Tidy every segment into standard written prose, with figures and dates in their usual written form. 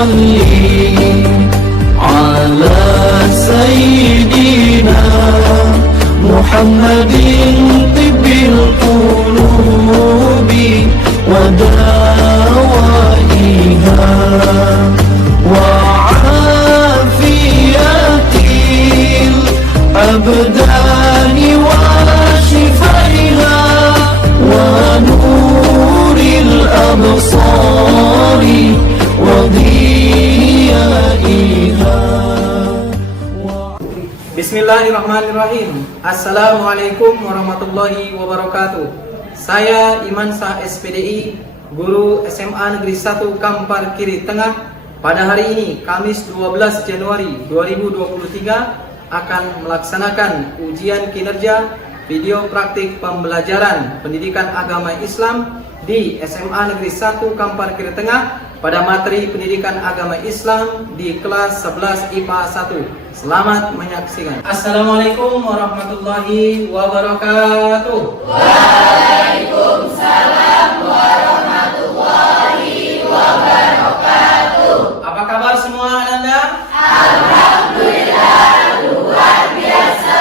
صلي على سيدنا محمد طب القلوب ودوائها وعافية الأبدان وشفائها ونور الأبصار وضيائها. Bismillahirrahmanirrahim. Assalamualaikum warahmatullahi wabarakatuh. Saya Iman Sah SPDI, guru SMA Negeri 1 Kampar Kiri Tengah. Pada hari ini, Kamis 12 Januari 2023, akan melaksanakan ujian kinerja video praktik pembelajaran pendidikan agama Islam di SMA Negeri 1 Kampar Kiri Tengah pada materi pendidikan agama Islam di kelas 11 IPA 1. Selamat menyaksikan. Assalamualaikum warahmatullahi wabarakatuh. Waalaikumsalam warahmatullahi wabarakatuh. Apa kabar semua Anda? Alhamdulillah, luar biasa.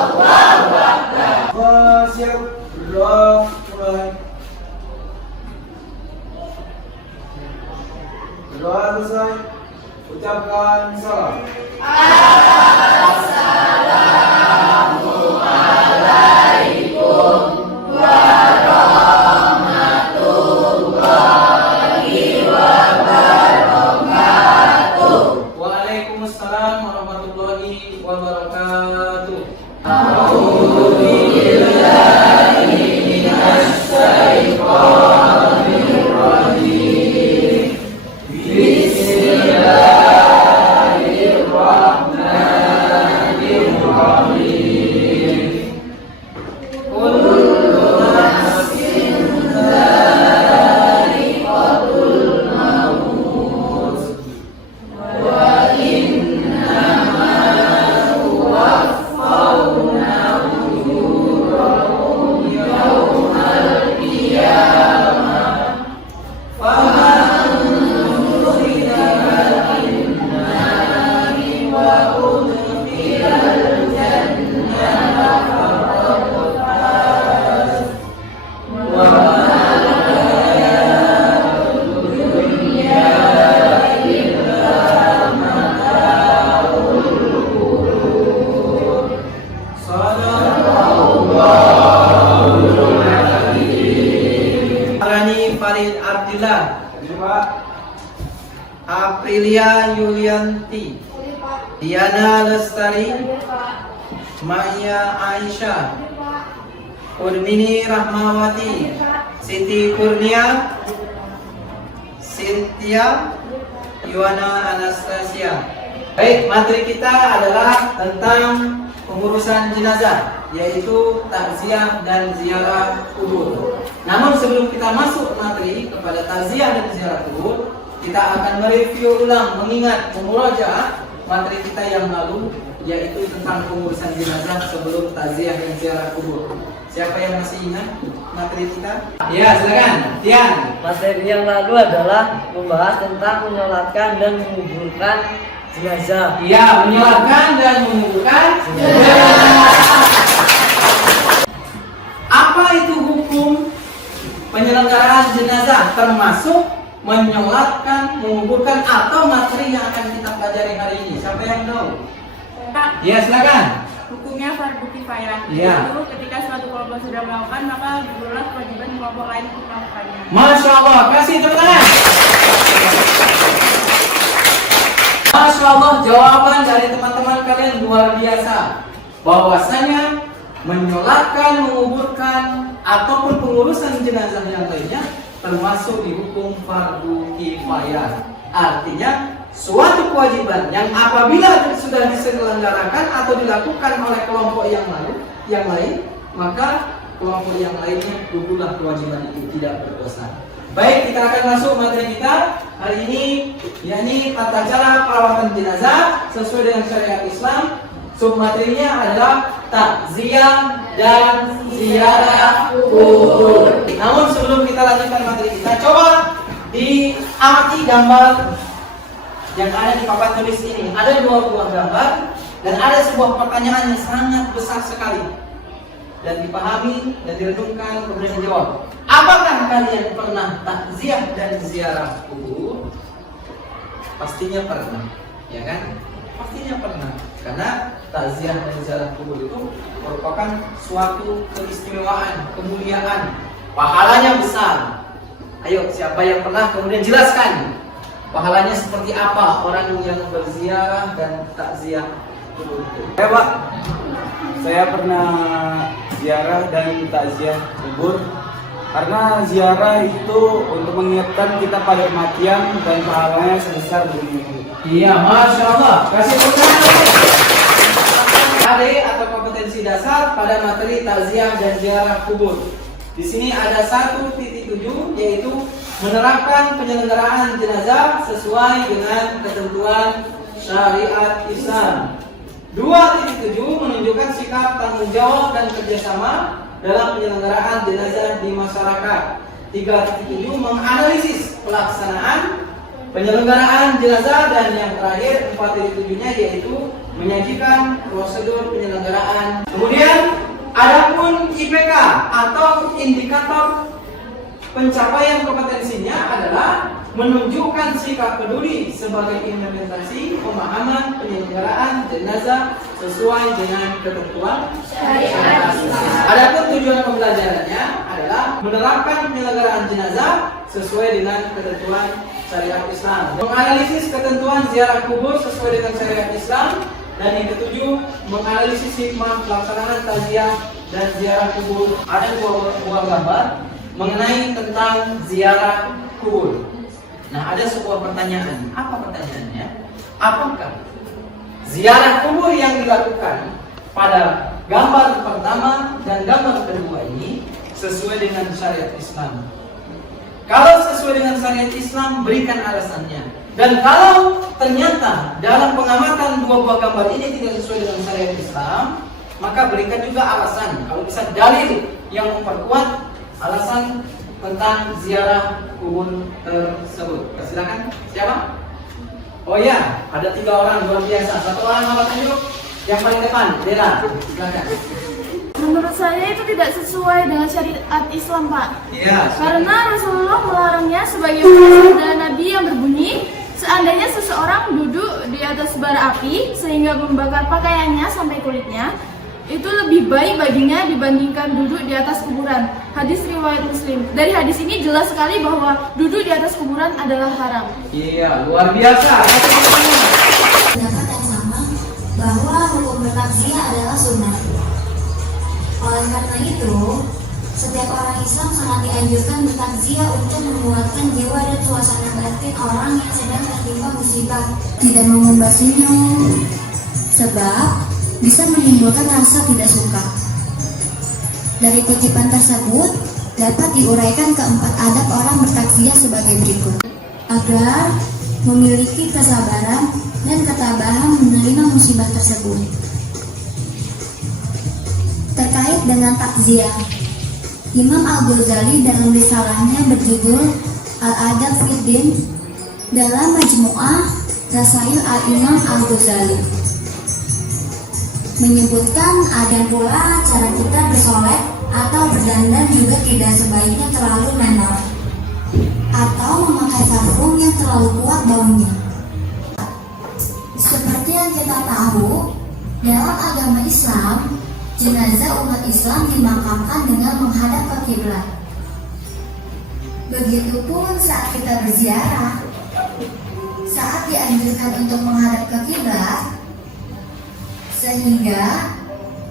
Allahu Akbar. Siap, berdoa, mulai. Berdoa selesai, ucapkan salam. Assalamualaikum warahmatullahi wabarakatuh. Waalaikumsalam warahmatullahi wabarakatuh. Farid Abdillah, Aprilia Yulianti, Diana Lestari, Maya Aisyah, Urmini Rahmawati, Siti Kurnia, Cynthia, Yuana Anastasia. Baik, materi kita adalah tentang pengurusan jenazah, yaitu takziah dan ziarah kubur. Namun sebelum kita masuk materi kepada takziah dan ziarah kubur, kita akan mereview ulang, mengingat, memurajaah materi kita yang lalu, yaitu tentang pengurusan jenazah sebelum takziah dan ziarah kubur. Siapa yang masih ingat materi kita? Ya, silakan, Tian. Materi yang lalu adalah membahas tentang menyolatkan dan menguburkan jenazah. Iya, menyolatkan dan menguburkan jenazah. Apa itu hukum penyelenggaraan jenazah, termasuk menyolatkan, menguburkan, atau materi yang akan kita pelajari hari ini? Siapa yang tahu? Ya, silakan. Hukumnya fardu kifayah. Iya. Yaitu ketika suatu kelompok sudah melakukan, maka gugurlah kewajiban kelompok lain untuk melakukannya. Masya Allah, kasih tepuk tangan. Masya Allah, jawaban dari teman-teman kalian luar biasa. Bahwasanya menyolatkan, menguburkan, ataupun pengurusan jenazah yang lainnya termasuk di hukum fardu kifayah. Artinya suatu kewajiban yang apabila sudah diselenggarakan atau dilakukan oleh kelompok yang lain, maka kelompok yang lainnya gugurlah kewajiban itu, tidak berdosa. Baik, kita akan masuk materi kita hari ini, yakni tata cara perawatan jenazah sesuai dengan syariat Islam. Submaterinya adalah takziah dan ziarah kubur. Namun sebelum kita lanjutkan materi kita, coba diamati gambar yang ada di papan tulis ini. Ada dua buah gambar dan ada sebuah pertanyaan yang sangat besar sekali dan dipahami dan direnungkan kemudian dijawab. Apakah kalian pernah takziah dan ziarah kubur? Pastinya pernah, ya kan? Pastinya pernah. Karena takziah dan ziarah kubur itu merupakan suatu keistimewaan, kemuliaan, pahalanya besar. Ayo, siapa yang pernah kemudian jelaskan pahalanya seperti apa orang yang berziarah dan takziah kubur itu? Ya Pak, saya pernah ziarah dan takziah kubur. Karena ziarah itu untuk mengingatkan kita pada kematian dan pahalanya sebesar dunia ini. Iya, Masya Allah. Kasih tepuk tangan. Atau kompetensi dasar pada materi takziah dan ziarah kubur. Di sini ada 1.7 yaitu menerapkan penyelenggaraan jenazah sesuai dengan ketentuan syariat Islam. 2.7 menunjukkan sikap tanggung jawab dan kerjasama dalam penyelenggaraan jenazah di masyarakat. 3.7 menganalisis pelaksanaan penyelenggaraan jenazah, dan yang terakhir 4.7-nya yaitu menyajikan prosedur penyelenggaraan. Kemudian adapun IPK atau indikator pencapaian kompetensinya adalah menunjukkan sikap peduli sebagai implementasi pemahaman penyelenggaraan jenazah sesuai dengan ketentuan syariat. Adapun tujuan pembelajarannya adalah menerapkan penyelenggaraan jenazah sesuai dengan ketentuan syariat Islam, menganalisis ketentuan ziarah kubur sesuai dengan syariat Islam, dan yang ketujuh menganalisis hikmah pelaksanaan takziah dan ziarah kubur. Ada dua gambar mengenai tentang ziarah kubur. Nah, ada sebuah pertanyaan. Apa pertanyaannya? Apakah ziarah kubur yang dilakukan pada gambar pertama dan gambar kedua ini sesuai dengan syariat Islam? Kalau sesuai dengan syariat Islam, berikan alasannya. Dan kalau ternyata dalam pengamatan dua buah gambar ini tidak sesuai dengan syariat Islam, maka berikan juga alasan. Kalau bisa dalil yang memperkuat alasan tentang ziarah kubur tersebut. Silakan. Siapa? Oh ya, ada 3 orang luar biasa. 1 orang angkat tangan yang paling depan, Dela. Silakan. Menurut saya itu tidak sesuai dengan syariat Islam, Pak. Iya. Karena Rasulullah melarangnya sebagai sabda Nabi yang berbunyi, seandainya seseorang duduk di atas bara api sehingga membakar pakaiannya sampai kulitnya, itu lebih baik baginya dibandingkan duduk di atas kuburan. Hadis riwayat Muslim. Dari hadis ini jelas sekali bahwa duduk di atas kuburan adalah haram. Iya, luar biasa. Pendapat yang sama bahwa hukum bertakziah adalah sunnah. Oleh karena itu, setiap orang Islam sangat dianjurkan bertakziah untuk menguatkan jiwa dan suasana batin orang yang sedang tertimpa musibah, tidak mengumbar senyum, sebab bisa menimbulkan rasa tidak suka. Dari kutipan tersebut dapat diuraikan keempat adab orang bertakziah sebagai berikut: agar memiliki kesabaran dan ketabahan menerima musibah tersebut. Terkait dengan takziah, Imam Al-Ghazali dalam risalahnya berjudul Al-Adab fid Din dalam Majmu'ah Rasail Al-Imam Al-Ghazali menyebutkan ada pula cara kita bersolek atau berdandan juga tidak sebaiknya terlalu menor atau memakai parfum yang terlalu kuat baunya. Seperti yang kita tahu, dalam agama Islam, jenazah umat Islam dimakamkan dengan menghadap ke kiblat. Begitupun saat kita berziarah, saat dianjurkan untuk menghadap ke kiblat. Sehingga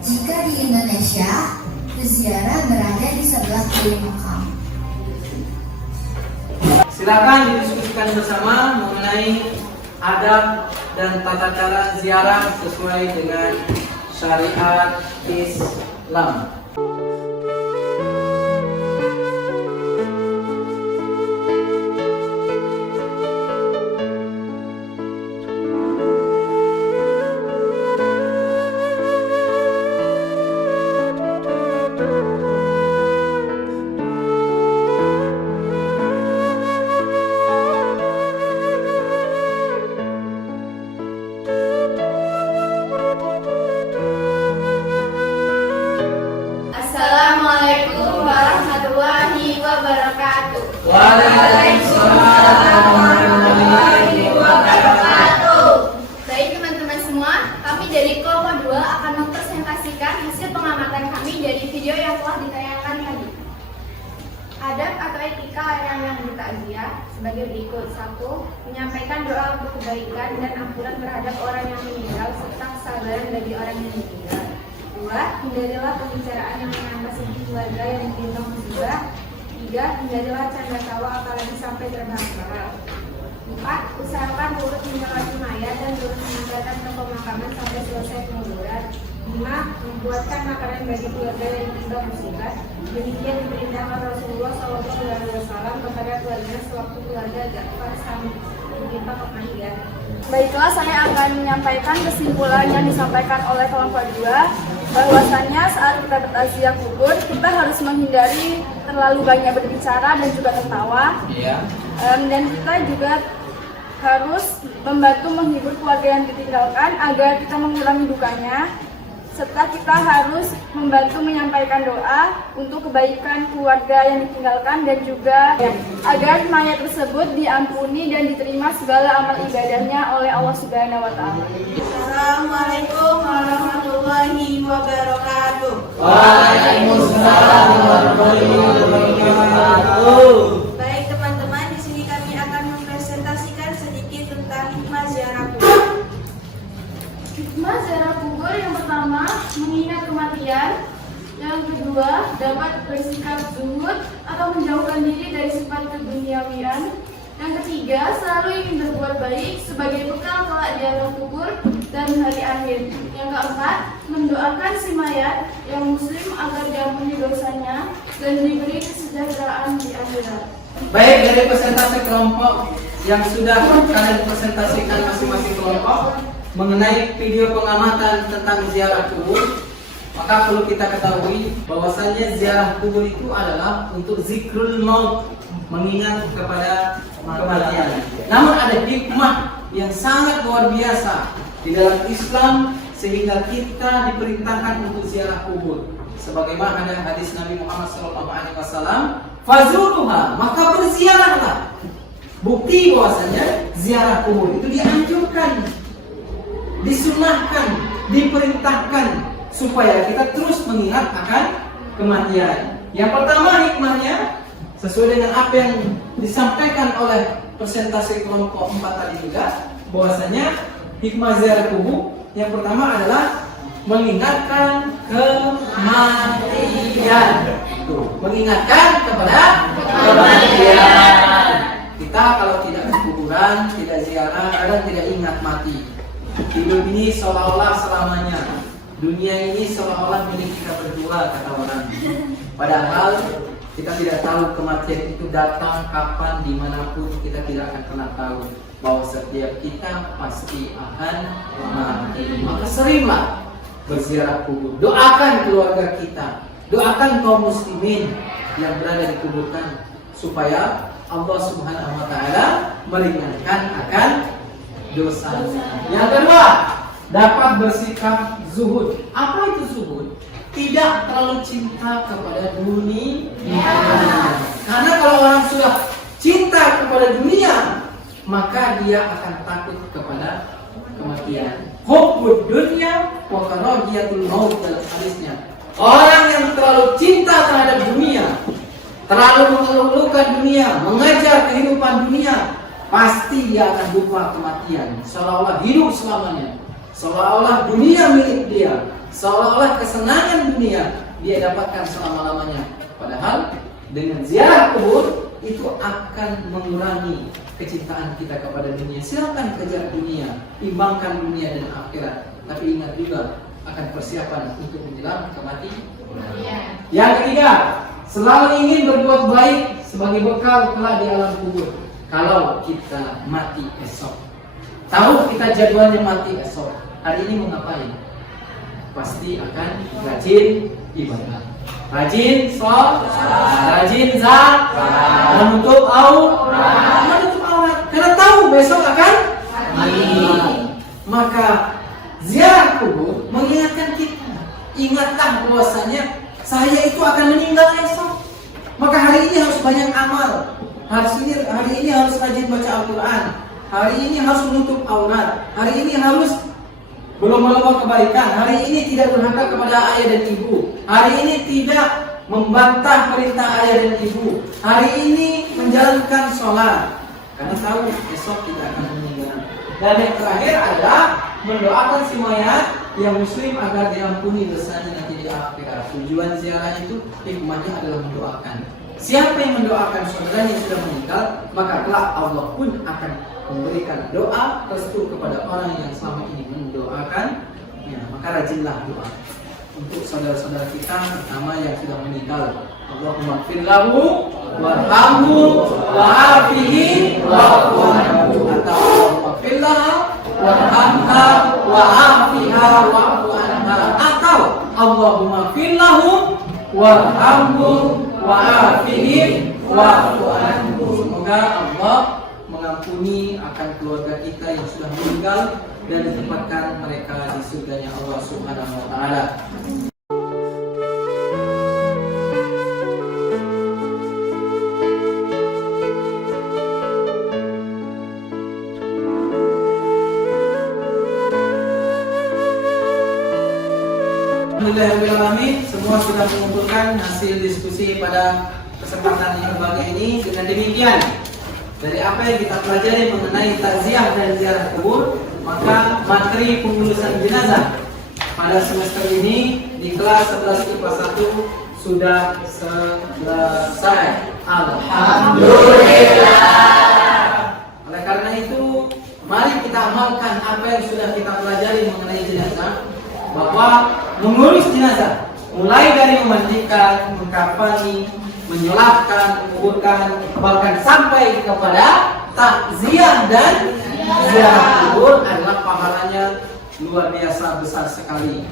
jika di Indonesia, berziarah berada di sebelah kiri makam. Silakan didiskusikan bersama mengenai adab dan tata cara ziarah sesuai dengan syariat Islam. Waalaikumsalam warahmatullahi wabarakatuh. Baik teman-teman semua, kami dari kelompok 2 akan mempresentasikan hasil pengamatan kami dari video yang telah ditayangkan tadi. Adab atau etika orang yang bertakziah sebagai berikut. 1. Menyampaikan doa untuk kebaikan dan ampunan terhadap orang yang meninggal serta kesabaran bagi orang yang meninggal. 2. Hindarilah pembicaraan yang menambah sedih keluarga yang ditimpa musibah. 3. Hindarilah canda tawa apalagi sampai terbahak-bahak. 4. Usahakan turut menyolati mayat dan turut mengantarkan ke pemakaman sampai selesai penguburan. 5. Membuatkan makanan bagi keluarga yang ditimpa musibah. Demikian diperintahkan Rasulullah SAW kepada keluarganya sewaktu keluarga Ja'far ditimpa kematian. Baiklah, saya akan menyampaikan kesimpulan yang disampaikan oleh kelompok 2, bahwasannya saat kita bertakziah kubur, kita harus menghindari terlalu banyak berbicara dan juga tertawa. Iya. Dan kita juga harus membantu menghibur keluarga yang ditinggalkan agar kita mengurangi dukanya, serta kita harus membantu menyampaikan doa untuk kebaikan keluarga yang ditinggalkan dan juga agar mayat tersebut diampuni dan diterima segala amal ibadahnya oleh Allah Subhanahu wa taala. Assalamualaikum warahmatullahi wabarakatuh. Waalaikumsalam warahmatullahi wabarakatuh. Baik teman-teman, di sini kami akan mempresentasikan sedikit tentang hikmah ziarah kubur. Hikmah ziarah kubur yang pertama, mengingat kematian. Yang kedua, dapat bersikap zuhud atau menjauhkan diri dari sifat keduniawian. Yang ketiga, selalu ingin berbuat baik sebagai bekal kelak di alam kubur dan hari akhir. Yang keempat, mendoakan si mayat yang muslim agar diampuni dosanya dan diberi kesejahteraan di akhirat. Baik, dari presentasi kelompok yang sudah kalian presentasikan masing-masing kelompok mengenai video pengamatan tentang ziarah kubur, maka perlu kita ketahui bahwasannya ziarah kubur itu adalah untuk zikrul maut, mengingat kepada kematian. Namun ada hikmah yang sangat luar biasa di dalam Islam sehingga kita diperintahkan untuk ziarah kubur. Sebagaimana ada hadis Nabi Muhammad SAW, fazuruha, maka berziarahlah. Bukti bahwasanya ziarah kubur itu dianjurkan, disunahkan, diperintahkan supaya kita terus mengingat akan kematian. Yang pertama hikmahnya sesuai dengan apa yang disampaikan oleh presentasi kelompok 4 tadi juga, bahwasanya hikmah ziarah kubur yang pertama adalah mengingatkan kematian. Tuh, mengingatkan kepada kematian. Kita kalau tidak ke kuburan, tidak ziarah, kadang tidak ingat mati. Hidup ini seolah-olah selamanya. Dunia ini seolah-olah milik kita berdua, kata orang. Padahal kita tidak tahu kematian itu datang kapan, dimanapun, kita tidak akan pernah tahu bahwa setiap kita pasti akan mati. Maka seringlah berziarah kubur. Doakan keluarga kita, doakan kaum muslimin yang berada di kuburan supaya Allah Subhanahu wa taala meringankan akan dosa. Yang kedua, dapat bersikap zuhud. Apa itu zuhud? Tidak terlalu cinta kepada dunia. Karena kalau orang sudah cinta kepada dunia, maka dia akan takut kepada kematian. Hubbud dunya wa karahiyatul maut dalam hadisnya. Orang yang terlalu cinta terhadap dunia, terlalu mengeluhkan dunia, mengejar kehidupan dunia, pasti dia akan lupa kematian. Seolah-olah hidup selamanya, seolah-olah dunia milik dia, seolah-olah kesenangan dunia dia dapatkan selama-lamanya. Padahal dengan ziarah kubur itu akan mengurangi kecintaan kita kepada dunia. Silakan kejar dunia, imbangkan dunia dan akhirat, tapi ingat juga akan persiapan untuk menjelang kematian. Yang ketiga, selalu ingin berbuat baik sebagai bekal kelak di alam kubur. Kalau kita mati esok, tahu kita jadwalnya mati esok, hari ini mau ngapain? Pasti akan rajin ibadah, rajin sholat, rajin zakat, menutup aurat, karena tahu besok akan mati. Maka ziarah kubur mengingatkan kita, ingatlah bahwasanya saya itu akan meninggal esok. Maka hari ini harus banyak amal, hari ini harus rajin baca Al-Quran, hari ini harus menutup aurat, hari ini harus berlomba-lomba kebaikan, hari ini tidak durhaka kepada ayah dan ibu, hari ini tidak membantah perintah ayah dan ibu, hari ini menjalankan sholat, karena tahu esok tidak akan meninggal. Dan yang terakhir adalah mendoakan si mayat yang muslim agar diampuni dosanya nanti di akhirat. Tujuan ziarah itu hikmahnya adalah mendoakan. Siapa yang mendoakan saudaranya yang sudah meninggal, maka kelak Allah pun akan memberikan doa restu kepada orang yang selama ini mendoakan. Ya, maka rajinlah doa untuk saudara-saudara kita, terutama yang sudah meninggal. Allahumma ighfir lahu warhamhu wa'afihi wa'fu anhu, atau Allahumma ighfir laha warhamha wa'afiha wa'fu anha, atau Allahumma ighfir lahu warhamhu wa'afihi wa'fu anhu. Semoga Allah mengampuni akan keluarga kita yang sudah meninggal dan ditempatkan mereka di surganya Allah Subhanahu wa taala. Alhamdulillahirrahmanirrahim, semua sudah mengumpulkan hasil diskusi pada kesempatan yang berbahagia ini. Dengan demikian, dari apa yang kita pelajari mengenai takziah dan ziarah kubur, maka materi pengurusan jenazah pada semester ini di kelas 11 IPA 1 sudah selesai. Alhamdulillah. Oleh karena itu, mari kita amalkan apa yang sudah kita pelajari mengenai jenazah, bahwa mengurus jenazah mulai dari memandikan, mengkafani, menyolatkan, menguburkan, bahkan sampai kepada takziah dan ziarah kubur adalah pahalanya luar biasa besar sekali.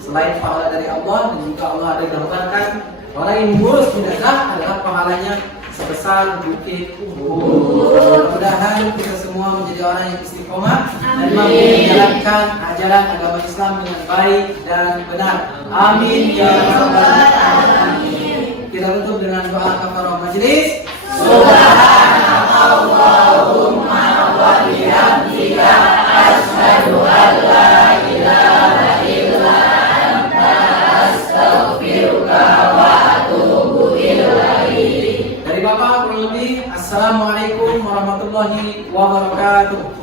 Selain pahala dari Allah, dan juga Allah ada gambarkan orang yang mengurus jenazah adalah pahalanya sebesar bukit Uhud. Mudah-mudahan kita semua menjadi orang yang istiqomah dan mampu menjalankan ajaran agama Islam dengan baik dan benar. Amin ya rabbal alamin. Kita tutup dengan doa kafarah majelis. Subhanallahumma wa bihamdika asyhadu an la ilaha illa anta astaghfiruka wa atubu ilaik. Dari Bapak kurang lebih, assalamualaikum warahmatullahi wabarakatuh.